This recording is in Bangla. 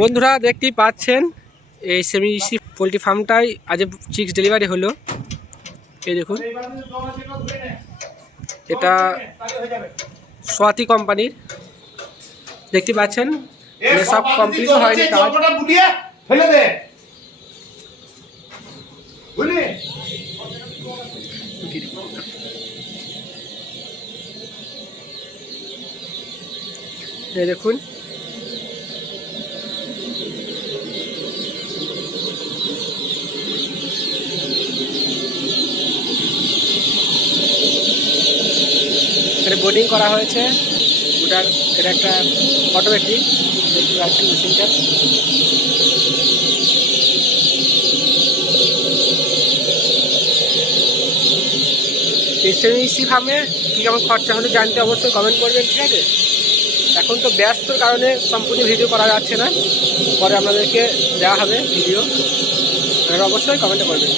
বন্ধুরা দেখতেই পাচ্ছেন, এই সেমি ইসি পোলট্রি ফার্মটাই আজ চিক্স ডেলিভারি হলো। এই দেখুন, এটা সোয়াতি কোম্পানির দেখতে পাচ্ছেন সব কমপ্লিট হয়নি দেখুন এটা বোর্ডিং করা হয়েছে। ওটার এটা একটা অটোমেটিক মেশিনটা এসএমইসি ফার্মে কী কেমন খরচা হলে জানতে অবশ্যই কমেন্ট করবেন, ঠিক আছে? এখন তো ব্যস্তর কারণে সম্পূর্ণ ভিডিও করা যাচ্ছে না। পরে আপনাদেরকে দেওয়া হবে ভিডিও অবশ্যই কমেন্ট করবেন